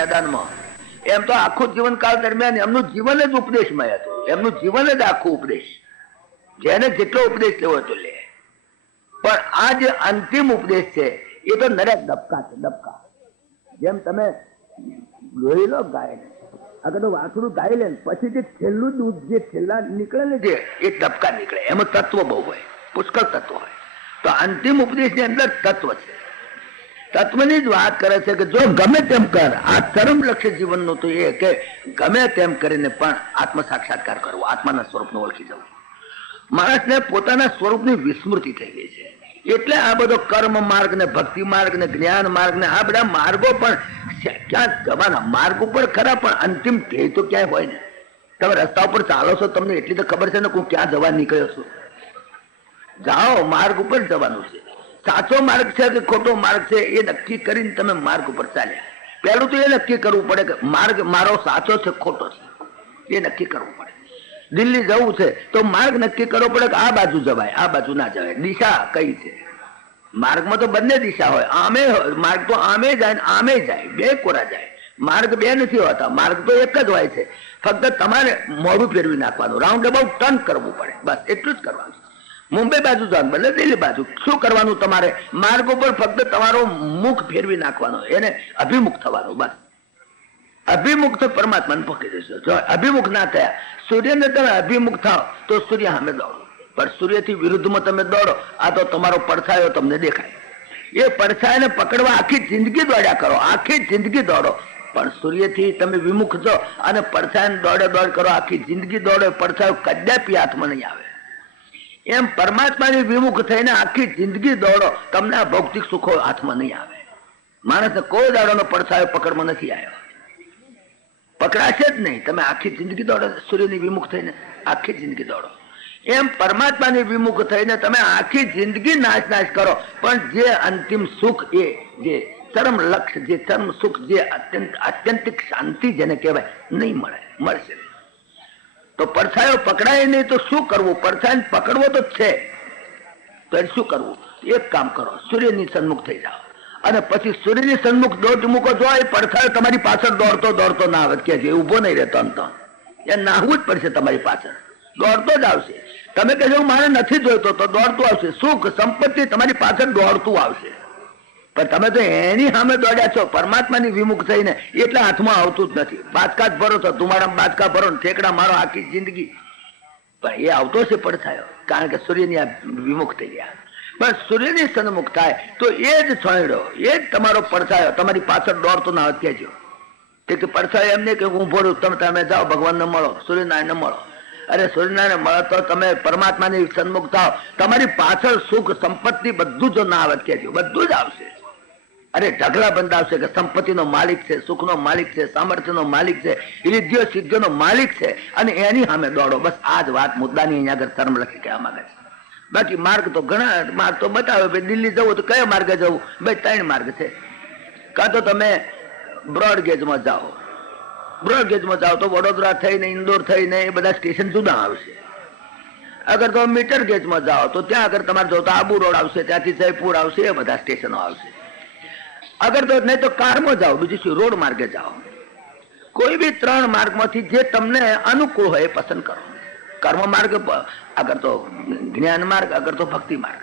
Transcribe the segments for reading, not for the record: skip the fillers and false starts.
મેદાનમાં. એમ તો આખું જીવનકાળ દરમિયાન એમનું જીવન જ ઉપદેશમય હતું. એમનું જીવન જ આખું ઉપદેશ. જેને જેટલો ઉપદેશ લેવો તો લે. પણ આ જે અંતિમ ઉપદેશ છે એ તો નરેક ડબકા છે. ડબકા જેમ તમે લોહી લો ગાયને, અગર તો વાછરું ગાય લે પછી જે છેલ્લું દૂધ જે છેલ્લા નીકળે ને જે એ ડબકા નીકળે. એમાં તત્વ બહુ હોય, પુષ્કળ તત્વ હોય. તો અંતિમ ઉપદેશ ની અંદર તત્વ છે. તત્વની જ વાત કરે છે કે જો ગમે તેમ કર, આ ચરમલક્ષ્ય જીવનનું તો એ કે ગમે તેમ કરીને પણ આત્મ સાક્ષાત્કાર કરવો, આત્માના સ્વરૂપને ઓળખી જવું. માણસને પોતાના સ્વરૂપની વિસ્મૃતિ થઈ ગઈ છે. એટલે આ બધો કર્મ માર્ગ ને ભક્તિ માર્ગ ને જ્ઞાન માર્ગ ને આ બધા માર્ગો પણ ક્યાં જવાના માર્ગ ઉપર ખરા, પણ અંતિમ ધ્યેય તો ક્યાંય હોય ને. તમે રસ્તા ઉપર ચાલો છો, તમને એટલી તો ખબર છે ને હું ક્યાં જવા નીકળ્યો છું. જાઓ, માર્ગ ઉપર જવાનું છે. સાચો માર્ગ છે કે ખોટો માર્ગ છે એ નક્કી કરીને તમે માર્ગ ઉપર ચાલ્યા. પહેલું તો એ નક્કી કરવું પડે કે માર્ગ મારો સાચો છે ખોટો છે, એ નક્કી કરવું પડે. દિલ્હી જવું છે તો માર્ગ નક્કી કરવો પડે કે આ બાજુ જવાય, આ બાજુ ના જવાય. દિશા કઈ છે? માર્ગમાં તો બંને દિશા હોય. આમે માર્ગ તો આમે જાય ને આમે જાય, બે કોરા જાય. માર્ગ બે નથી હોતા, માર્ગ તો એક જ હોય છે. ફક્ત તમારે મોઢું ફેરવી નાખવાનું, રાઉન્ડ અબાઉટ ટર્ન કરવું પડે, બસ એટલું જ કરવાનું. મુંબઈ બાજુ જવાનું બદલે દિલ્હી બાજુ શું કરવાનું? તમારે માર્ગ ઉપર ફક્ત તમારો મુખ ફેરવી નાખવાનો, એને અભિમુખ થવાનું, બસ. અભિમુખ તો પરમાત્માને પકડી દેશો. જો અભિમુખ ના થયા, સૂર્યને તમે અભિમુખ થાવ તો સૂર્ય સામે દોડો, પણ સૂર્યથી વિરુદ્ધમાં તમે દોડો, આ તો તમારો પડછાયો તમને દેખાય. એ પડછાયાને પકડવા આખી જિંદગી દોડ્યા કરો, આખી જિંદગી દોડો, પણ સૂર્યથી તમે વિમુખ છો અને પડછાયાને દોડે દોડ કરો, આખી જિંદગી દોડો, પડછાયો કદાપી હાથમાં નહીં આવે. એમ પરમાત્માની વિમુખ થઈને આખી જિંદગી દોડો, તમને આ ભૌતિક સુખો હાથમાં નહીં આવે. માણસને કોઈ દાડોનો પડછાયો પકડમાં નથી આવ્યો, પકડાશે જ નહીં. તમે આખી જિંદગી દોડો સૂર્યની વિમુખ થઈને, આખી જિંદગી દોડો. એમ પરમાત્માની વિમુખ થઈને તમે આખી જિંદગી નાશ કરો, પણ જે અંતિમ સુખ, એ જે ચરમ લક્ષ્ય, જે ચરમ સુખ, જે આત્યંતિક શાંતિ જેને કહેવાય, નહીં મળે. મળશે તો પડછાયો પકડાય નહીં તો શું કરવું? પડછાયો પકડવો તો છે, તો શું કરવું? એક કામ કરો, સૂર્યની સન્મુખ થઈ જાઓ અને પછી સૂર્યની સન્મુખ દોટ મૂકો. જો એ પડછાયો તમારી પાછળ દોડતો દોડતો ના આવે કે જે ઉભો નહીં રહેતો, અંત એ નાહવું જ પડશે તમારી પાછળ, દોડતો જ આવશે. તમે કહેશો મારે નથી જોઈતો તો દોડતું આવશે. સુખ સંપત્તિ તમારી પાછળ દોડતું આવશે, પણ તમે તો એની સામે દોડ્યા છો પરમાત્માની વિમુખ થઈને, એટલે હાથમાં આવતું જ નથી. બાચકા જ ભરો છો, તમારા બાચકા ભરો ને ઠેકડા મારો આખી જિંદગી, પણ એ આવતો છે પડછાયો, કારણ કે સૂર્યની આ વિમુખ થઈ ગયા. પણ સૂર્યની સન્મુખ થાય તો એ જ છોડ્યો, એ જ તમારો પડછાયો તમારી પાછળ દોડતો ના કહેજો. કે પડછાયો એમ નહીં કે હું ભરું, તમે જાઓ ભગવાનને મળો, સૂર્યનારાયણને મળો. અરે સૂર્યનારાયણ મળો તો તમે પરમાત્માની સન્મુખ થાવ, તમારી પાછળ સુખ સંપત્તિ બધું જો ના આવે કહેજો, બધું જ આવશે. અરે ઢગલા બંધાવશે કે સંપત્તિનો માલિક છે, સુખનો માલિક છે, સામર્થ્યનો માલિક છે, રિદ્ધિઓ સિદ્ધિઓનો માલિક છે, અને એની સામે દોડો. બસ આ જ વાત મુદ્દાની અહીંયા આગળ ધર્મ લખી કહેવા માંગે છે. બાકી માર્ગ તો ઘણા માર્ગ તો બતાવે. ભાઈ દિલ્હી જવું તો કયો માર્ગે જવું? ભાઈ 3 માર્ગ છે. કાં તો તમે બ્રોડગેજમાં જાઓ, બ્રોડગેજમાં જાઓ તો વડોદરા થઈને ઇન્દોર થઈને એ બધા સ્ટેશન જુદા આવશે. અગર તો મીટર ગેજમાં જાઓ તો ત્યાં આગળ તમારે જો તો આબુ રોડ આવશે, ત્યાંથી જયપુર આવશે, એ બધા સ્ટેશનો આવશે. અગર તો નહીં તો કારમાં જાઓ, બીજું શું રોડ માર્ગે જાઓ. કોઈ બી 3 માર્ગમાંથી જે તમને અનુકૂળ હોય એ પસંદ કરો. કર્મ માર્ગ, અગર તો જ્ઞાન માર્ગ, અગર તો ભક્તિ માર્ગ.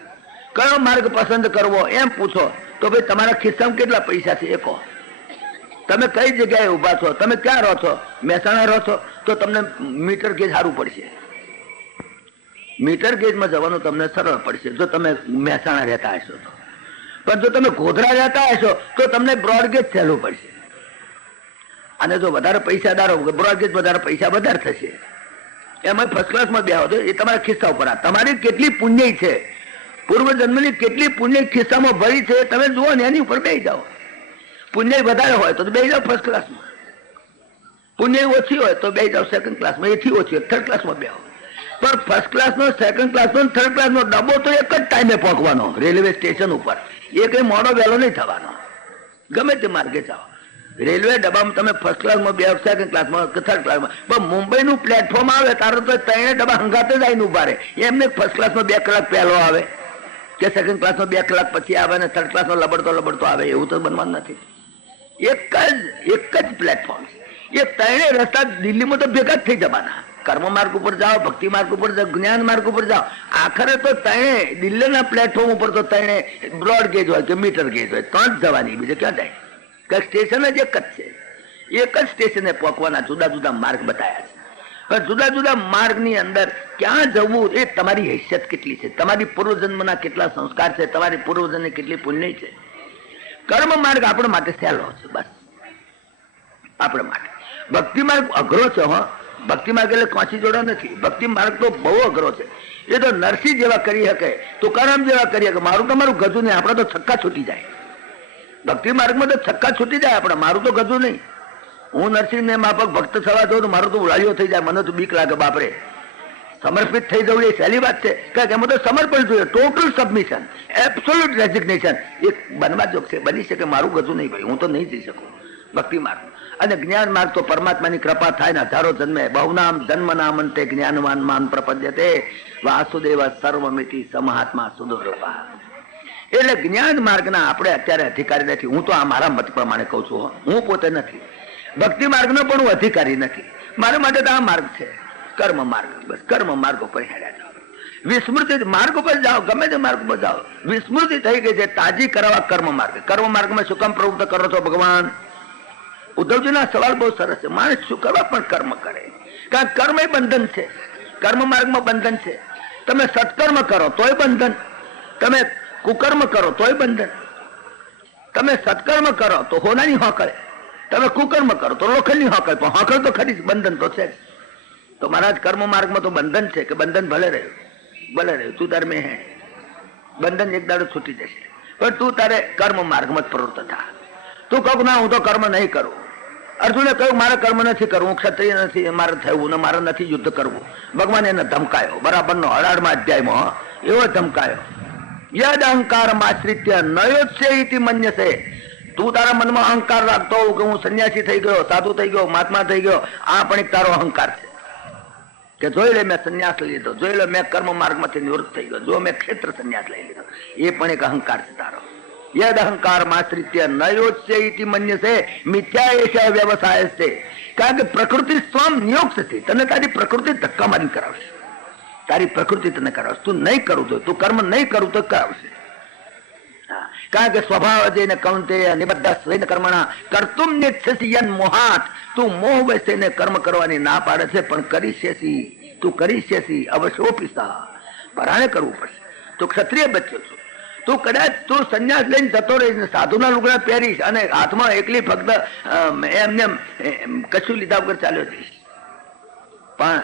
કયો માર્ગ પસંદ કરવો એમ પૂછો તો ભાઈ તમારા ખિસ્સામાં કેટલા પૈસા છે એ કહો. તમે કઈ જગ્યાએ ઉભા છો, તમે ક્યાં રહો છો? મહેસાણા રહો છો તો તમને મીટર ગેજ સારું પડશે, મીટર ગેજમાં જવાનું તમને સરળ પડશે જો તમે મહેસાણા રહેતા હશો તો. પણ જો તમે ગોધરા રહેતા હશો તો તમને બ્રોડગેજ સહેલું પડશે. અને જો વધારે પૈસાદારો, બ્રોડગેજ વધારે પૈસા વધારે થશે. એમાં ફર્સ્ટ ક્લાસમાં બેહો તો એ તમારા ખિસ્સા ઉપર. તમારી કેટલી પુણ્ય છે, પૂર્વ જન્મની કેટલી પુણ્ય ખિસ્સામાં ભરી છે તમે જુઓ ને, એની ઉપર બેસી જાઓ. પુણ્ય વધારે હોય તો બેસી જાઓ ફર્સ્ટ ક્લાસમાં, પુણ્ય ઓછી હોય તો બેસી જાઓ સેકન્ડ ક્લાસમાં, એથી ઓછી હોય થર્ડ ક્લાસમાં બેહો. પણ ફર્સ્ટ ક્લાસનો, સેકન્ડ ક્લાસનો, થર્ડ ક્લાસનો ડબ્બો તો એક જ ટાઈમે પહોંચવાનો રેલવે સ્ટેશન ઉપર. એ કઈ મોડો વહેલો નહીં થવાનો, ગમે તે માર્ગે જાઓ. રેલવે ડબ્બામાં તમે ફર્સ્ટ ક્લાસમાં બે, સેકન્ડ ક્લાસમાં કે થર્ડ ક્લાસમાં, પણ મુંબઈનું પ્લેટફોર્મ આવે તારો તો 3 ડબ્બા હંગાતે જ આવીને ઉભા રહે. એમને ફર્સ્ટ ક્લાસમાં 2 કલાક પહેલો આવે કે સેકન્ડ ક્લાસમાં 2 કલાક પછી આવે ને થર્ડ ક્લાસમાં લબડતો આવે, એવું તો બનવાનું નથી. એક જ પ્લેટફોર્મ છે. એ ત્રણેય રસ્તા દિલ્હીમાં તો ભેગા જ થઈ જવાના. કર્મ માર્ગ ઉપર જાઓ, ભક્તિ માર્ગ ઉપર જાઓ, જ્ઞાન માર્ગ ઉપર જાઓ, આખરે તો ત્રણે દિલ્હીના પ્લેટફોર્મ ઉપર તો ત્રણે બ્રોડ ગેજ હોય કે મીટર ગેજ હોય તો જ જવાની, બીજે ક્યાં જાય? કે સ્ટેશન જ એક જ છે. એક જ સ્ટેશને પહોંચવાના જુદા જુદા માર્ગ બતાવ્યા છે. પણ જુદા જુદા માર્ગની અંદર ક્યાં જવું એ તમારી હેસિયત કેટલી છે, તમારી પૂર્વજન્મના કેટલા સંસ્કાર છે, તમારી પૂર્વજન્મની કેટલી પુણ્ય છે. કર્મ માર્ગ આપણા માટે સહેલો છે, બસ આપણા માટે. ભક્તિ માર્ગ અઘરો છે. ભક્તિ માર્ગ એટલે કોચી જોડો નથી. ભક્તિ માર્ગ તો બહુ અઘરો છે. એ તો નરસિંહ જેવા કરી શકે, તુકારામ જેવા કરી શકે. મારું તમારું ગજુ નહીં, આપણા તો છક્કા છૂટી જાય. ભક્તિ માર્ગમાં તો છક્કા છૂટી જાય આપણા, મારું તો ગજુ નહીં. હું નરસિંહ ને માફક ભક્ત થવા જાઉં તો મારું તો ઉલાળીઓ થઈ જાય, મને તો બીક લાગે. બાપરે, સમર્પિત થઈ જવું એ સહેલી વાત છે? કારણ કે એમાં તો સમર્પણ જોઈએ, ટોટલ સબમિશન, એબ્સોલ્યુટ રેઝિગ્નેશન. એક બનવા જોગ છે, બની શકે. મારું ગજુ નહીં ભાઈ, હું તો નહીં જઈ શકું ભક્તિ માર્ગ. અને જ્ઞાન માર્ગ તો પરમાત્માની કૃપા થાય ને હજારો જન્મે. બહુનામ જન્મ નામ અંતે જ્ઞાનવાન માન પ્રપદ્યતે વાસુદેવ સર્વમિતિ સમહાત્મા સુદુર્લભ. એટલે જ્ઞાન માર્ગના આપણે અત્યારે અધિકારી નથી. હું તો આ મારા મત પ્રમાણે કહું છું, હું પોતે નથી. ભક્તિ માર્ગનો પણ હું અધિકારી નથી. મારા માટે તો આ માર્ગ છે, કર્મ માર્ગ. બસ કર્મ માર્ગ ઉપર હેડ્યા જાઓ, વિસ્મૃતિ માર્ગ ઉપર જાઓ, ગમે તે માર્ગ ઉપર જાઓ. વિસ્મૃતિ થઈ ગઈ છે, તાજી કરાવવા કર્મ માર્ગ. કર્મ માર્ગમાં શું કામ પ્રવૃત્ત કરો છો ભગવાન? ઉદ્ધવજીના સવાલ બહુ સરસ છે. માણસ શું કરવા પણ કર્મ કરે? કારણ કર્મ એ બંધન છે. કર્મ માર્ગમાં બંધન છે. તમે સત્કર્મ કરો તોય બંધન, તમે કુકર્મ કરો તોય બંધન. તમે સત્કર્મ કરો તો હોનાની હોકળ, તમે કુકર્મ કરો તો લોખંડની હોકળ. પણ હોકળ તો ખરી, બંધન તો છે. તો મહારાજ કર્મ માર્ગમાં તો બંધન છે કે બંધન ભલે રહ્યું, ભલે રહ્યું, તું તારે મેં હે બંધન એક દાડો છૂટી જશે. પણ તું તારે કર્મ માર્ગમાં જ પ્રવૃત્ત થા. તું કહું ના હું તો કર્મ નહીં કરું. અર્જુને કહ્યું મારે કર્મ નથી કરવું, ક્ષત્રિય નથી મારે થવું ને મારે નથી યુદ્ધ કરવું. ભગવાન એને ધમકાયો બરાબરનો 18મા અધ્યાયમાં એવો ધમકાયો, યદ અહંકાર આશ્રિત્ય નયોત્સે ઇતિ મન્યસે. તું તારા મનમાં અહંકાર રાખતો હોઉં કે હું સંન્યાસી થઈ ગયો, સાધુ થઈ ગયો, મહાત્મા થઈ ગયો, આ પણ એક તારો અહંકાર છે. કે જોઈ લે મેં સંન્યાસ લઈ લીધો, જોઈ લે મેં કર્મ માર્ગમાંથી નિવૃત્ત થઈ ગયો, જો મેં ક્ષેત્ર સંન્યાસ લઈ લીધો, એ પણ એક અહંકાર છે તારો. યદ અહંકાર માશ્રિત્ય નયોત્સે ઇતિ મન્યસે મિથ્યા એષ વ્યવસાય છે. કારણ કે પ્રકૃતિ સ્વમ નિયોક્ત છે. તને તારી પ્રકૃતિ ધક્કા મારી કરાવશે, તારી પ્રકૃતિ તને કરાવશે. તું નહીં કરું તો, તું કર્મ નહીં કરું તો કરાવશે. કારણ કે સ્વભાવ જઈને કૌંતે નિબદ્ધ સ્વૈન કર્મણા કર્તુમ નેચ્છસી યન મોહાત. તું મોહ બેસીને કર્મ કરવાની ના પાડે છે, પણ કરી શેસી, તું કરી શેસી અવશોપિસા, પરાણે કરવું પડશે. તું ક્ષત્રિય બચ્યો છું, તું કદાચ તું સંન્યાસ લઈને જતો રહીશ, સાધુના લુગડા પહેરીશ અને હાથમાં એકલી ફક્ત એમને કશું લીધા વગર ચાલ્યો જઈશ, પણ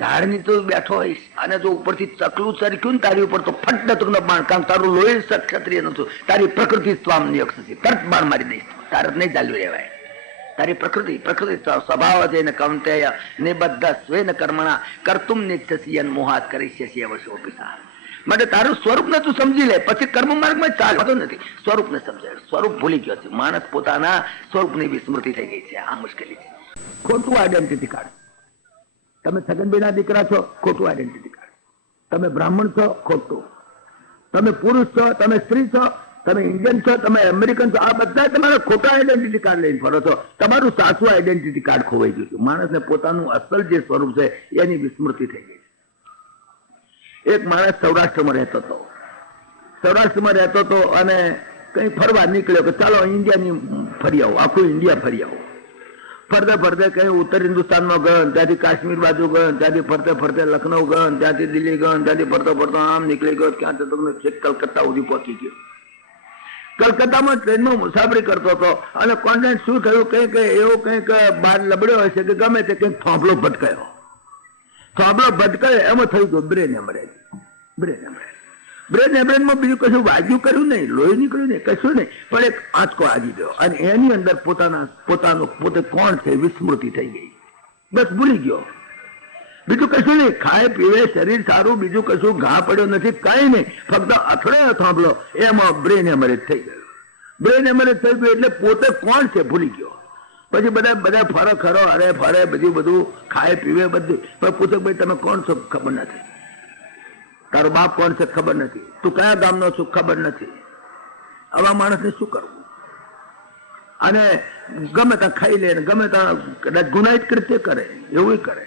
ઝાડની તો બેઠો હોઈશ અને જો ઉપરથી ચકલું ચરક્યું ને તારી ઉપર તો ફટ તું બાણ, કારણ તારું લોહી ક્ષત્રિય નતું, તારી પ્રકૃતિ સ્વામ નિયોગ થશે, તરત બાણ મારી દઈશ. તારે નહીં ચાલ્યું રહેવાય. તારી પ્રકૃતિ સ્વભાવ છે ને કૌંતેય નિબદ્ધ સ્વેન કર્મણા કર્તુમ નિચ્છસી યન મોહાત કરીષ્યસી અવશોપિસા. માટે તારું સ્વરૂપ ને તું સમજી લે, પછી કર્મ માર્ગમાં ચાલતો નથી. સ્વરૂપ ને સમજે, સ્વરૂપ ભૂલી ગયો છે માણસ, પોતાના સ્વરૂપની વિસ્મૃતિ થઈ ગઈ છે. આ મુશ્કેલી છે. ખોટું આઈડેન્ટિટી કાર્ડ. તમે છગનભાઈના દીકરા છો, ખોટું આઈડેન્ટિટી કાર્ડ. તમે બ્રાહ્મણ છો, ખોટું. તમે પુરુષ છો, તમે સ્ત્રી છો, તમે ઇન્ડિયન છો, તમે અમેરિકન છો, આ બધા તમારા ખોટા આઈડેન્ટિટી કાર્ડ લઈને ફરો છો. તમારું સાચું આઈડેન્ટિટી કાર્ડ ખોવાઈ ગયું છે. માણસને પોતાનું અસલ જે સ્વરૂપ છે એની વિસ્મૃતિ થઈ ગઈ છે. એક માણસ સૌરાષ્ટ્રમાં રહેતો હતો અને કઈ ફરવા નીકળ્યો કે ચાલો ઇન્ડિયાની ફરી આવો, આખું ઇન્ડિયા ફરી આવો. ફરતે ફરતે કઈ ઉત્તર હિન્દુસ્તાનમાં ગયો, ત્યાંથી કાશ્મીર બાજુ ગયો, ત્યાંથી ફરતે ફરતે લખનઉ ગયો, ત્યાંથી દિલ્હી ગયો, ત્યાંથી ફરતો ફરતો આમ નીકળી ગયો, ક્યાં તો છેક કલકત્તા સુધી પહોંચી ગયો. કલકત્તામાં ટ્રેનમાં મુસાફરી કરતો હતો અને કોન્ટેન્ટ શું થયું, કંઈક એવો કંઈક બહાર લબડ્યો હશે કે ગમે તે કંઈક થોંભલો ભટકાયો. થોંભલો ભટકાયો એમાં થઈ ગયો બ્રેન હેમરેજ. બ્રેન હેમરેજમાં બીજું કશું વાગ્યું કર્યું નહીં, લોહી નીકળ્યું નહીં, કશું નહીં, પણ એક આંચકો આવી ગયો અને એની અંદર પોતાનું પોતે કોણ છે વિસ્મૃતિ થઈ ગઈ. બસ ભૂલી ગયો, બીજું કશું નહીં. ખાય પીવે, શરીર સારું, બીજું કશું ઘા પડ્યો નથી, કઈ નહીં, ફક્ત અથડે થાંભલો એમાં બ્રેન હેમરેજ થઈ ગયો. બ્રેન હેમરેજ થઈ ગયું એટલે પોતે કોણ છે ભૂલી ગયો. પછી બધા ફરે ખરો, અરે ફરે, બધું ખાય પીવે બધું, પણ પૂછે ભાઈ તમે કોણ છો ખબર નથી, તારો બાપ કોણ છે ખબર નથી, તું કયા ગામનો છું ખબર નથી. આવા માણસને શું કરવું? અને ગમે ત્યાં ખાઈ લે, ગમે ત્યાં કદાચ ગુનાહિત કૃત્ય કરે, એવું કરે.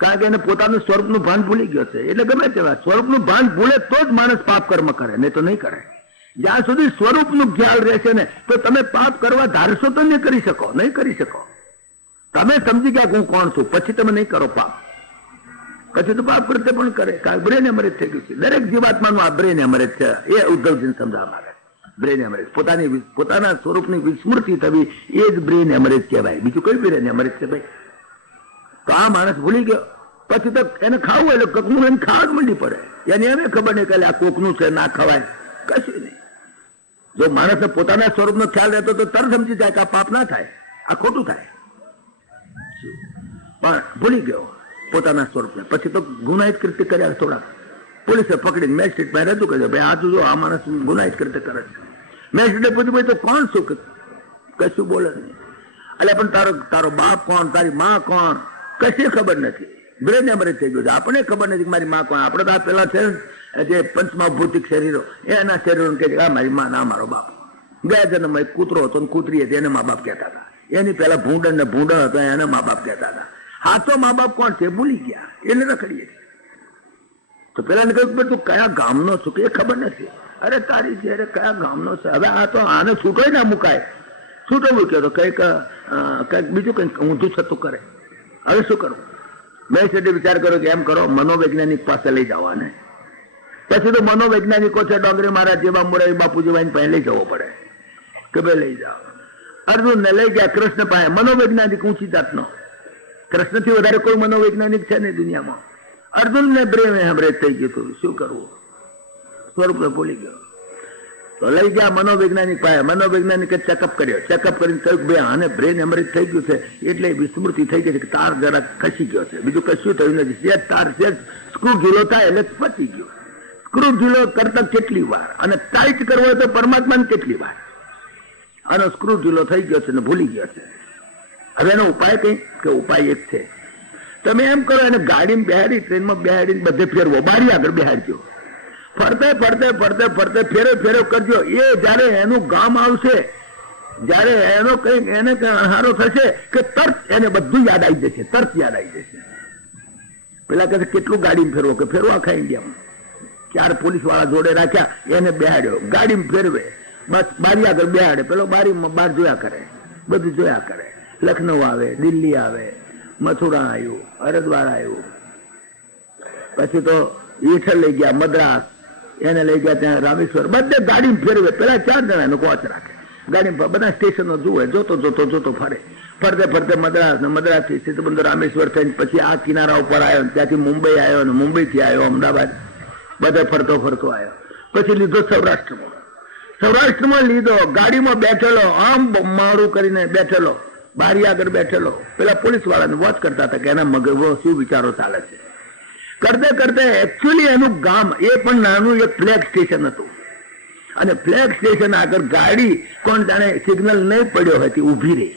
કારણ કે એને પોતાનું સ્વરૂપનું ભાન ભૂલી ગયો છે. એટલે ગમે તેવા સ્વરૂપનું ભાન ભૂલે તો જ માણસ પાપ કર્મ કરે, નહીં તો નહીં કરે. જ્યાં સુધી સ્વરૂપનું ખ્યાલ રહેશે ને તો તમે પાપ કરવા ધારશો તો નહીં કરી શકો, નહીં કરી શકો. તમે સમજી ગયા હું કોણ છું, પછી તમે નહીં કરો પાપ. પછી તો પાપ કૃત્ય પણ કરે. કારણ બ્રેન એમરેજ થઈ ગયું છે. દરેક જીવાત્માનું આ બ્રેન એમરેજ છે. એ ઉદ્ધવજીને સમજાવવા માંગે. બ્રેન એમરેજ પોતાના સ્વરૂપની વિસ્મૃતિ થવી એ જ બ્રેન એમરેજ કહેવાય. બીજું કઈ બ્રેન એમરેજ છે ભાઈ? તો આ માણસ ભૂલી ગયો. પછી તો એને ખાવું એટલે કકનું એને ખાવા જ મંડી પડે. એને એમ ખબર નહીં કે આ કોકનું છે, ના ખવાય, કશું નહીં. જો માણસને પોતાના સ્વરૂપનો ખ્યાલ રહેતો તો તરત સમજી જાય કે આ પાપ ના થાય, આ ખોટું થાય. પણ ભૂલી ગયો પોતાના સ્વરૂપને. પછી તો ગુનાહિત કૃત્ય કર્યા. થોડા પોલીસે પકડીને મેજિસ્ટ્રેટમાં રજૂ કર્યો, ભાઈ આ જો આ માણસ ગુનાહિત કૃત્ય કરે છે. મેજિસ્ટ્રેટે પૂછ્યું, ભાઈ તો કોણ શું? કશું બોલે નહીં. એટલે પણ તારો બાપ કોણ, તારી માં કોણ, કશી ખબર નથી. બ્રેન એમરેજ થઈ ગયું છે. આપણને ખબર નથી કે મારી માં કોણ. આપણે તો આ પેલા છે જે પંચમા ભૌતિક શરીરો, એના શરીરો કે આ મારી માં, ના મારો બાપ. ગયા જન્મમાં એક કૂતરો હતો, કૂતરી હતી, એને મા બાપ કહેતા હતા. એની પેલા ભૂંડણ ને ભૂંડણ હતો, એને મા બાપ કહેતા હતા. હાથો મા બાપ કોણ છે ભૂલી ગયા, એટલે રખડીએ. તો પેલા ને કહ્યું તું કયા ગામનો છું, કે ખબર નથી. અરે તારી છે, અરે કયા ગામનો છે. હવે આ તો આને છૂટો ના મુકાય. છૂટો મૂક્યો તો કઈક બીજું કઈક ઊંધું છતું કરે. હવે શું કરવું? મેં સેટે વિચાર કર્યો કે એમ કરો, મનોવૈજ્ઞાનિક પાસે લઈ જવાને. પછી તો મનોવૈજ્ઞાનિકો છે, ડોંગરી મહારાજ જેવા, મોરારી બાપુ જેવા, પાસે લઈ જવો પડે કે ભાઈ લઈ જાઓ. અર્જુન ને લઈ ગયા કૃષ્ણ પાસે. મનોવૈજ્ઞાનિક ઊંચી જાતનો. કૃષ્ણ થી વધારે કોઈ મનોવૈજ્ઞાનિક છે ને દુનિયામાં. અર્જુન ને બ્રેન હેમરેજ થઈ ગયું હતું. શું કરવું? સ્વરૂપ ભૂલી ગયો. તો લઈ ગયા મનોવૈજ્ઞાનિક પાસે. મનોવૈજ્ઞાનિકે ચેકઅપ કર્યો. ચેકઅપ કરીને કહ્યું ભાઈ આને બ્રેન હેમરેજ થઈ ગયું છે, એટલે વિસ્મૃતિ થઈ ગઈ છે કે તાર જરા ખસી ગયો છે, બીજું કશું થયું નથી. તાર સ્ક્રૂ ઢીલો થાય એટલે પચી ગયો. સ્ક્રૂ ઢીલો કરતા કેટલી વાર, અને ટાઈટ કરવો હોય તો પરમાત્માને કેટલી વાર. અને સ્ક્રૂ ઢીલો થઈ ગયો છે ને ભૂલી ગયો છે. હવે એનો ઉપાય કઈ? કે ઉપાય એક છે, તમે એમ કરો, એને ગાડીમાં બેહાડી, ટ્રેનમાં બેહાડીને બધે ફેરવો, બારી આગળ બેહાડજો. ફરતે ફરતે ફરતે ફરતે ફેરો કરજો. એ જયારે એનું ગામ આવશે, જયારે એનો કઈ એને કઈ અણહારો થશે કે તરત એને બધું યાદ આવી જશે. તરત યાદ આવી જશે. પેલા કહે કેટલું ગાડીમાં ફેરવો? કે ફેરવો આખા ઇન્ડિયામાં. 4 પોલીસ વાળા જોડે રાખ્યા, એને બેહાડ્યો, ગાડીમાં ફેરવે, બસ બારી આગળ બેહાડે. પેલો બારીમાં બહાર જોયા કરે, બધું જોયા કરે. લખનઉ આવે, દિલ્હી આવે, મથુરા આવ્યું, હરિદ્વાર આવ્યું, પછી તો ઈઠર લઈ ગયા, મદ્રાસ, એને લઈ ગયા ત્યાં રામેશ્વર, બધે ગાડી ફેરવે. પેલા 4 જણા એનો કોચ રાખે. ગાડી બધા સ્ટેશનો જુએ, જોતો જોતો જોતો ફરે. ફરતે ફરતે મદ્રાસ ને મદ્રાસ થી સીધું રામેશ્વર થઈને પછી આ કિનારા ઉપર આવ્યો, ત્યાંથી મુંબઈ આવ્યો, ને મુંબઈ થી આવ્યો અમદાવાદ. બધે ફરતો ફરતો આવ્યો. પછી લીધો સૌરાષ્ટ્રમાં. સૌરાષ્ટ્રમાં લીધો, ગાડીમાં બેઠેલો, આમ મારું કરીને બેઠેલો, બારી આગળ બેઠેલો. પેલા પોલીસ વાળાને વોચ કરતા હતા કે એના મગજમાં શું વિચારો ચાલે છે. કરતે કરતે એકચ્યુઅલી એનું ગામ એ પણ નાનું એક ફ્લેગ સ્ટેશન હતું. અને ફ્લેગ સ્ટેશન આગળ ગાડી કોણ જાણે સિગ્નલ નહીં પડ્યો હતી, ઉભી રહી.